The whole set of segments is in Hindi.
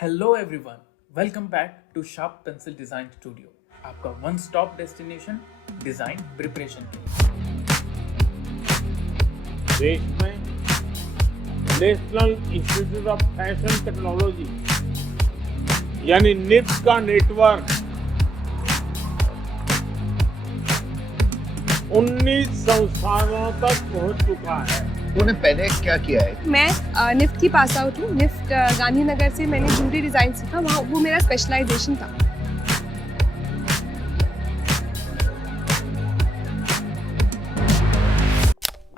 Hello everyone, welcome back to Sharp Pencil Design Studio, आपका one stop destination design preparation के लिए। देश में National Institute of Fashion Technology यानी निफ्ट का नेटवर्क 19 संस्थानों तक पहुंच चुका है। तूने पहले क्या किया है? मैं निफ्ट की पास आउट हूँ। निफ्ट गांधीनगर से मैंने ज्वेलरी डिजाइन सीखा, वहाँ वो मेरा स्पेशलाइजेशन था।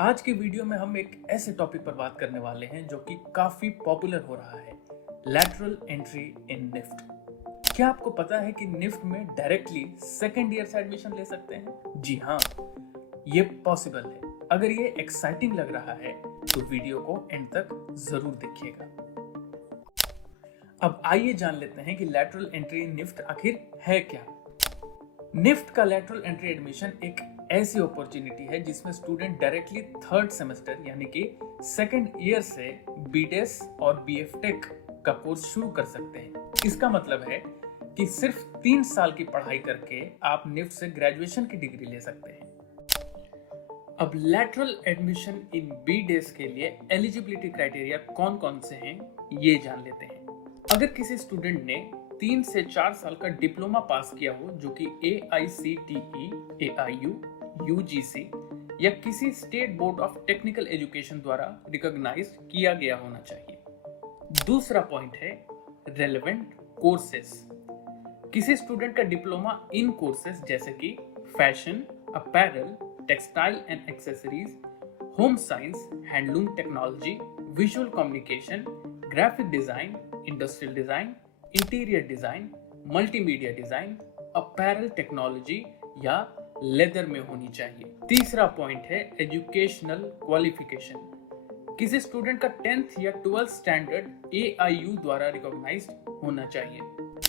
आज के वीडियो में हम एक ऐसे टॉपिक पर बात करने वाले हैं जो कि काफी पॉपुलर हो रहा है, लैटरल एंट्री इन निफ्ट। क्या आपको पता है कि निफ्ट में डायरेक्टली सेकेंड ईयर से एडमिशन ले सकते हैं? जी हाँ, ये पॉसिबल है। अगर ये एक्साइटिंग लग रहा है तो वीडियो को एंड तक जरूर देखिएगा। अब आइए जान लेते हैं कि लैटरल एंट्री इन निफ्ट आखिर है क्या। निफ्ट का लैटरल एंट्री एडमिशन एक ऐसी अपॉर्चुनिटी है जिसमें स्टूडेंट डायरेक्टली थर्ड सेमेस्टर यानी कि सेकेंड ईयर से बीटेस और बीएफटेक का कोर्स शुरू कर सकते हैं। इसका मतलब है कि सिर्फ 3 साल की पढ़ाई करके आप निफ्ट से ग्रेजुएशन की डिग्री ले सकते हैं। अब lateral admission in be days के लिए एलिजिबिलिटी क्राइटेरिया कौन कौन से हैं ये जान लेते हैं। अगर किसी स्टूडेंट ने 3 से 4 साल का डिप्लोमा पास किया हो जो कि AICTE, AIU, UGC या किसी state board of technical education द्वारा रिकॉग्नाइज किया गया होना चाहिए। दूसरा पॉइंट है रेलेवेंट कोर्सेस। किसी स्टूडेंट का डिप्लोमा इन कोर्सेस जैसे कि fashion, apparel, textile and accessories, home science, handloom technology, visual communication, graphic design, industrial design, interior design, multimedia design, apparel technology या लेदर में होनी चाहिए। तीसरा पॉइंट है एजुकेशनल क्वालिफिकेशन। किसी स्टूडेंट का 10th या 12th स्टैंडर्ड AIU द्वारा रिकॉग्नाइज्ड होना चाहिए।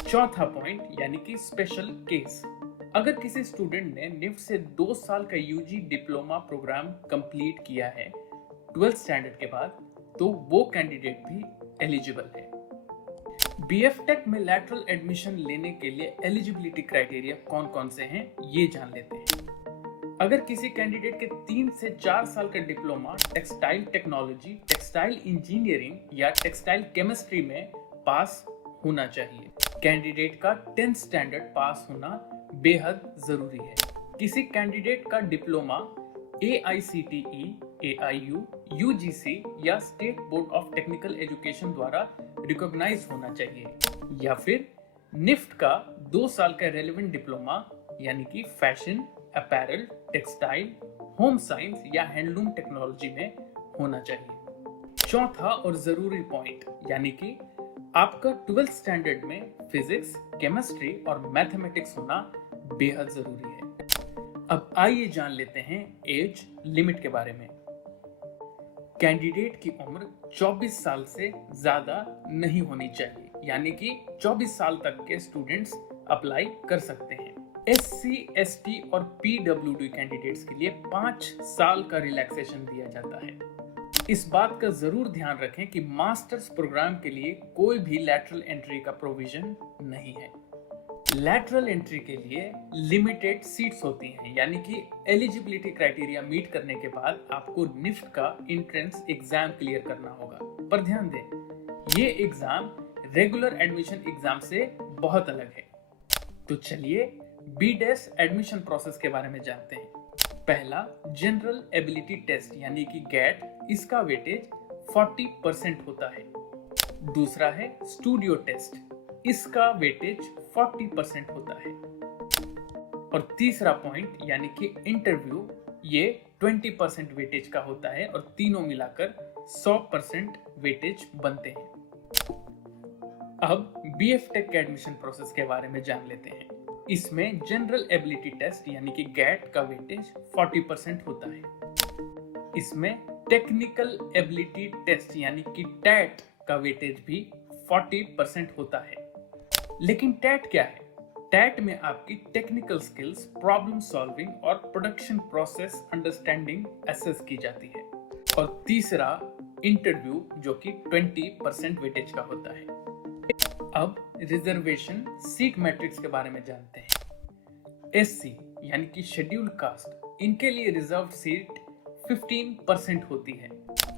चौथा पॉइंट यानी कि स्पेशल केस। अगर किसी स्टूडेंट ने निफ्ट से 2 साल का UG डिप्लोमा प्रोग्राम कंप्लीट किया है 12th स्टैंडर्ड के बाद, तो वो कैंडिडेट भी एलिजिबल है। बीएफटेक में लैटरल एडमिशन लेने के लिए एलिजिबिलिटी क्राइटेरिया कौन कौन से हैं ये जान लेते हैं। अगर किसी कैंडिडेट के 3 से 4 साल का diploma textile technology, textile engineering या टेक्सटाइल केमिस्ट्री में पास होना चाहिए। कैंडिडेट का 10th स्टैंडर्ड पास होना बेहद जरूरी है। किसी कैंडिडेट का डिप्लोमा AICTE, AIU, UGC या state board of technical education द्वारा रिकॉग्नाइज होना चाहिए या फिर निफ्ट का 2 साल का रेलेवेंट डिप्लोमा यानी कि fashion, apparel, textile, home science या हैंडलूम टेक्नोलॉजी में होना चाहिए। चौथा और जरूरी पॉइंट यानी कि आपका 12th स्टैंडर्ड में फिजिक्स, केमिस्ट्री और मैथमेटिक्स होना बेहद जरूरी है। अब आइए जान लेते हैं एज लिमिट के बारे में। कैंडिडेट की उम्र 24 साल से ज्यादा नहीं होनी चाहिए, यानी कि 24 साल तक के स्टूडेंट्स अप्लाई कर सकते हैं। SC, ST और PWD कैंडिडेट्स के लिए 5 साल का रिलैक्सेशन दिया जाता है। इस बात का जरूर ध्यान रखें कि मास्टर्स प्रोग्राम के लिए कोई भी लैटरल एंट्री का प्रोविजन नहीं है। लैटरल एंट्री के लिए लिमिटेड सीट्स होती हैं, यानी कि एलिजिबिलिटी क्राइटेरिया मीट करने के बाद आपको निफ्ट का एंट्रेंस एग्जाम क्लियर करना होगा। पर ध्यान दें, ये एग्जाम रेगुलर एडमिशन एग्जाम से बहुत अलग है। तो चलिए बीडेस एडमिशन प्रोसेस के बारे में जानते हैं। पहला जनरल एबिलिटी टेस्ट यानी कि गेट, इसका वेटेज 40% होता है। दूसरा है स्टूडियो टेस्ट, इसका वेटेज 40% होता है। और तीसरा पॉइंट यानी कि इंटरव्यू, ये 20% वेटेज का होता है और तीनों मिलाकर 100% वेटेज बनते हैं। अब बीएफटेक के एडमिशन प्रोसेस के बारे में जान लेते हैं। इसमें जनरल एबिलिटी टेस्ट यानी कि गेट का वेटेज 40% होता है। इसमें टेक्निकल एबिलिटी टेस्ट यानी कि टैट का वेटेज भी 40% होता है। लेकिन टैट क्या है? टैट में आपकी टेक्निकल स्किल्स, प्रॉब्लम सॉल्विंग और प्रोडक्शन प्रोसेस अंडरस्टैंडिंग असेस की जाती है। और तीसरा इंटरव्यू जो कि 20% वेटेज का होता है। अब रिजर्वेशन सीट मैट्रिक्स के बारे में जानते हैं। एससी यानी कि शेड्यूल्ड कास्ट, इनके लिए रिजर्व सीट 15% होती है।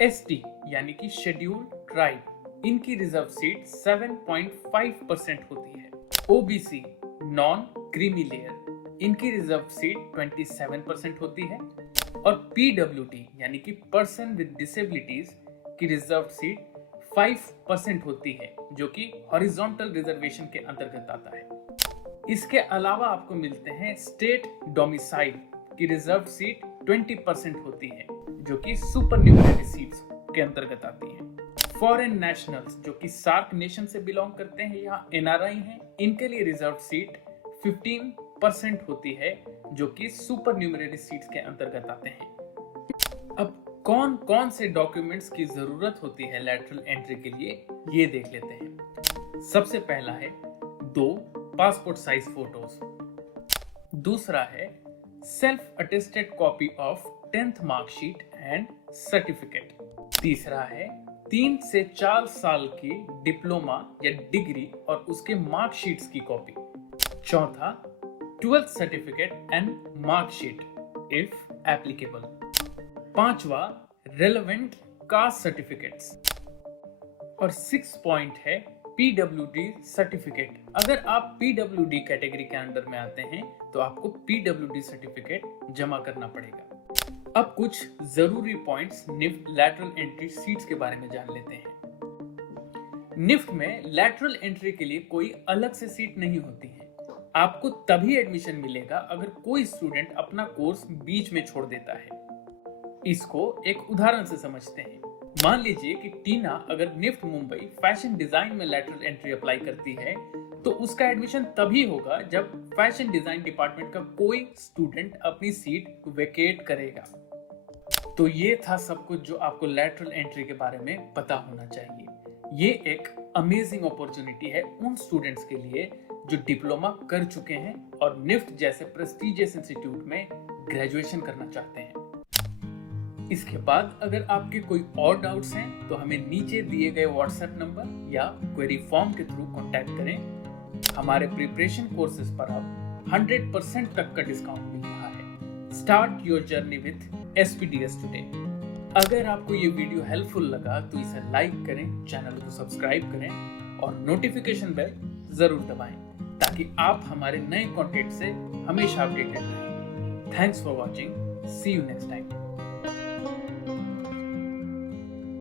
एसटी यानी कि शेड्यूल्ड ट्राइब, इनकी रिजर्व सीट 7.5% होती है। ओबीसी नॉन क्रीमी लेयर, इनकी रिजर्व सीट 27% होती है। और पीडब्ल्यूडी यानी कि पर्सन विद डिसेबिलिटीज की रिजर्व सीट 5% होती है, जो कि हॉरिजॉन्टल रिजर्वेशन के अंतर्गत आता है। इसके अलावा आपको मिलते हैं स्टेट डोमिसाइल की रिजर्व सीट 20% होती है, जो कि सुपर न्यूमररी सीट्स के अंतर्गत आती हैं। फॉरेन नेशनल्स जो कि सार्क नेशन से बिलोंग करते हैं या एनआरआई हैं, इनके लिए रिजर्व सीट 15% होती है, जो कि सुपर न्यूमररी सीट्स के अंतर्गत आते हैं। अब कौन कौन से डॉक्यूमेंट्स की जरूरत होती है लैटरल एंट्री के लिए, ये देख लेते हैं। सबसे पहला है 2 पासपोर्ट साइज फोटोज। दूसरा है self attested copy of 10th marksheet and certificate. तीसरा है 3 से 4 साल की डिप्लोमा या डिग्री और उसके मार्कशीट्स की कॉपी। चौथा 12th certificate and marksheet if applicable. पांचवा रेलेवेंट कास्ट सर्टिफिकेट्स। और 6 पॉइंट है पीडब्ल्यूडी सर्टिफिकेट। अगर आप पीडब्ल्यूडी कैटेगरी के अंडर में आते हैं तो आपको पीडब्ल्यूडी सर्टिफिकेट जमा करना पड़ेगा। अब कुछ जरूरी points NIFT lateral entry seats के बारे में जान लेते हैं। निफ्ट में लैटरल एंट्री के लिए कोई अलग से सीट नहीं होती है। आपको तभी एडमिशन मिलेगा अगर कोई स्टूडेंट अपना कोर्स बीच में छोड़ देता है। इसको एक उदाहरण से समझते हैं। मान लीजिए कि टीना अगर निफ्ट मुंबई फैशन डिजाइन में लैटरल एंट्री अप्लाई करती है तो उसका एडमिशन तभी होगा जब फैशन डिजाइन डिपार्टमेंट का कोई स्टूडेंट अपनी सीट वेकेट करेगा। तो ये था सब कुछ जो आपको लैटरल एंट्री के बारे में पता होना चाहिए। ये एक अमेजिंग अपॉर्चुनिटी है उन स्टूडेंट्स के लिए जो डिप्लोमा कर चुके हैं और निफ्ट जैसे प्रेस्टिजियस इंस्टीट्यूट में ग्रेजुएशन करना चाहते हैं। इसके बाद अगर आपके कोई और डाउट्स हैं तो हमें नीचे दिए गए व्हाट्सएप नंबर या क्वेरी फॉर्म के थ्रू कांटेक्ट करें। हमारे प्रिपरेशन कोर्सेज पर अब 100% तक का डिस्काउंट मिल रहा है। Start your journey with SPDS today. अगर आपको ये वीडियो हेल्पफुल लगा तो इसे लाइक करें, चैनल को सब्सक्राइब करें और नोटिफिकेशन बेल जरूर दबाएं ताकि आप हमारे नए कंटेंट से हमेशा अपडेटेड रहें। Thanks for watching. See you next time.